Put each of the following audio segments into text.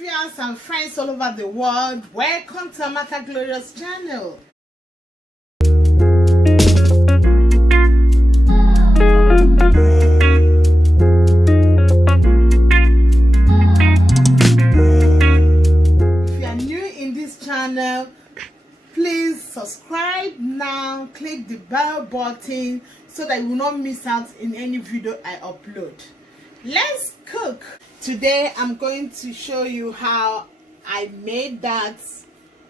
viewers and friends all over the world. Welcome to Amaka Glorious channel. If you are new in this channel, please subscribe now, click the bell button so that you will not miss out in any video I upload. Let's cook. Today I'm going to show you how I made that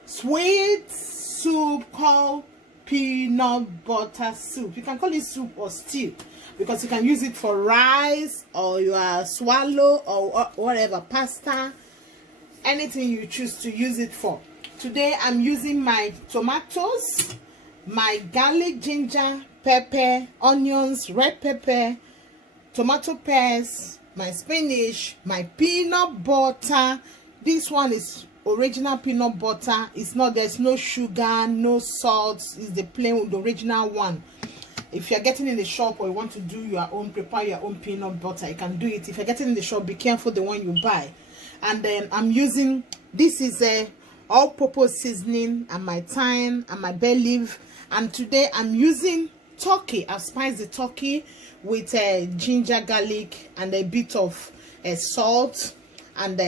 sweet soup called peanut butter soup. You can call it soup or stew because you can use it for rice or your swallow or whatever, pasta, anything you choose to use it for. Today I'm using my tomatoes, my garlic, ginger, pepper, onions, red pepper, tomato paste, my spinach, my peanut butter. This one is original peanut butter. It's not, there's no sugar, no salt. It's the plain, the original one. If you're getting in the shop or you want to do your own, prepare your own peanut butter, you can do it. If you're getting in the shop, be careful the one you buy. And then I'm using, this is a all-purpose seasoning and my thyme and my bay leaf. And today I'm using turkey. I've spiced the turkey with ginger, garlic, and a bit of salt and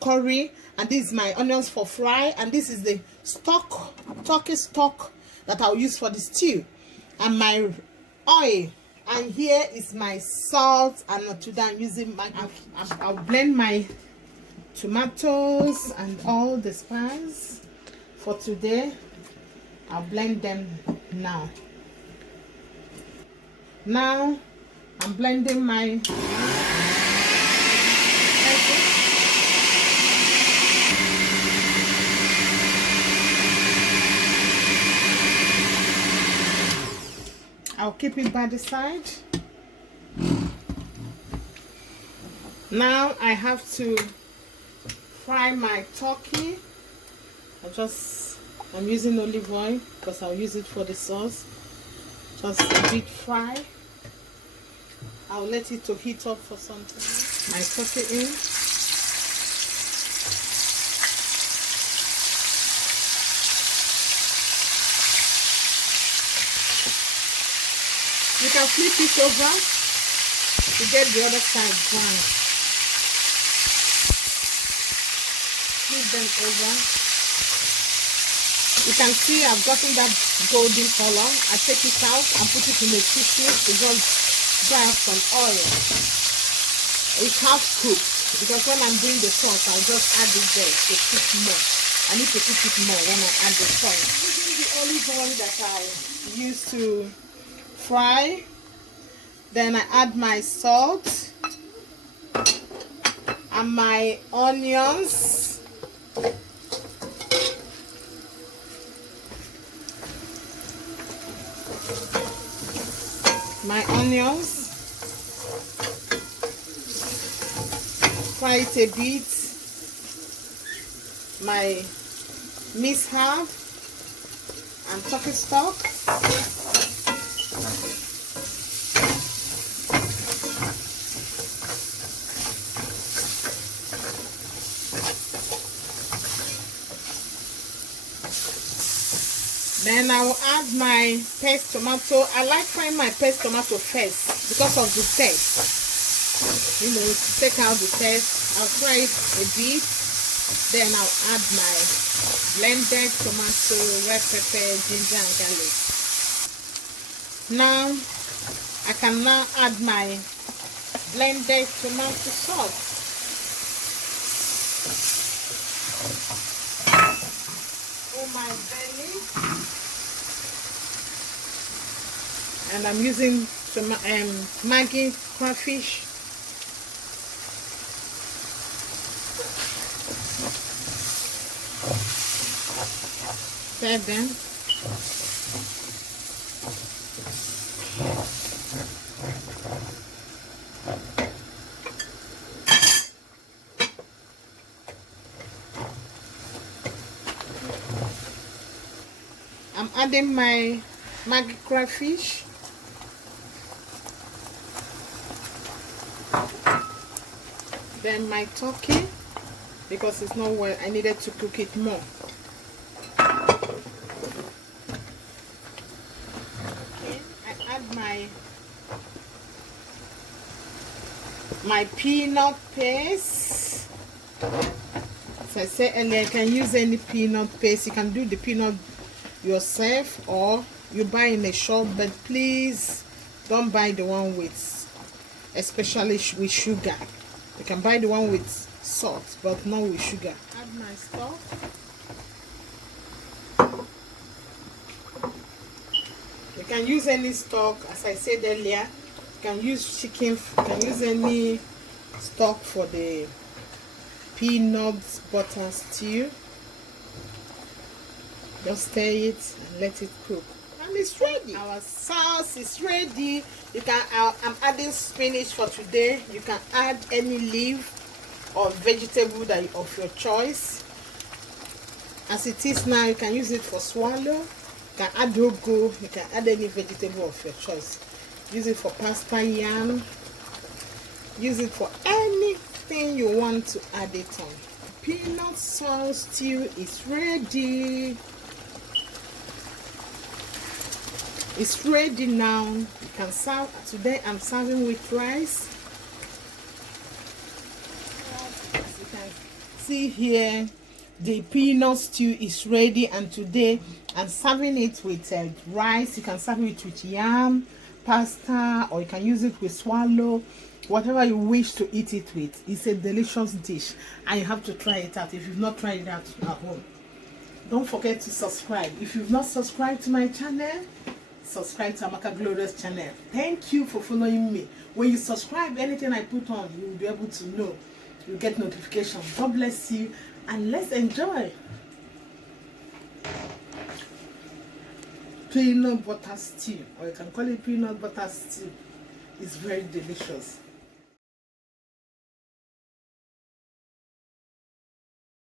curry. And this is my onions for fry. And this is the stock, turkey stock that I'll use for the stew. And my oil. And here is my salt. And today I'm using my, I'll blend my tomatoes and all the spices for today. I'll blend them now. Now I'm blending my I'll keep it by the side. Now I have to fry my turkey. I'm using olive oil because I'll use it for the sauce. Just a bit fry. I'll let it to heat up for some time. My turkey in. You can flip it over to get the other side brown. Flip them over. You can see I've gotten that golden color. I take it out and put it in a tissue to just dry off some oil. It's half cooked because when I'm doing the sauce, I'll just add it there to cook more. I need to cook it more when I add the sauce. Using the olive oil that I used to fry, then I add my salt and my onions. My onions, fry it a bit, my minced herb and turkey stock, then I will add my paste tomato. I like frying my paste tomato first because of the taste. You know, to take out the taste, I'll fry it a bit. Then I'll add my blended tomato, red pepper, ginger, and garlic. Now, I can now add my blended tomato sauce. Oh my belly. And I'm using some Maggi crayfish. Stir them. I'm adding my Maggi crayfish. Then my turkey, because it's not well. I needed to cook it more. Okay, I add my peanut paste. As I said earlier, you can use any peanut paste. You can do the peanut yourself or you buy in a shop, but please don't buy the one with, especially with sugar. You can buy the one with salt, but not with sugar. Add my stock. You can use any stock, as I said earlier. You can use chicken, you can use any stock for the peanut butter stew. Just stir it and let it cook, and it's ready. Our sauce is ready. You can I'm adding spinach for today. You can add any leaf or vegetable that of your choice. As it is now, you can use it for swallow. You can add ugu. You can add any vegetable of your choice. Use it for pasta, yam. Use it for anything you want to add it on. Peanut sauce stew is ready. It's ready now. You can serve. Today I'm serving with rice. As you can see here, the peanut stew is ready, and today I'm serving it with rice. You can serve it with yam, pasta, or you can use it with swallow, whatever you wish to eat it with. It's a delicious dish, and you have to try it out if you've not tried it out at home. Don't forget to subscribe. If you've not subscribed to my channel, subscribe to Amaka Glorious channel. Thank you for following me. When you subscribe, anything I put on, you will be able to know. You get notification. God bless you, and let's enjoy peanut butter stew, or you can call it peanut butter stew. It's very delicious.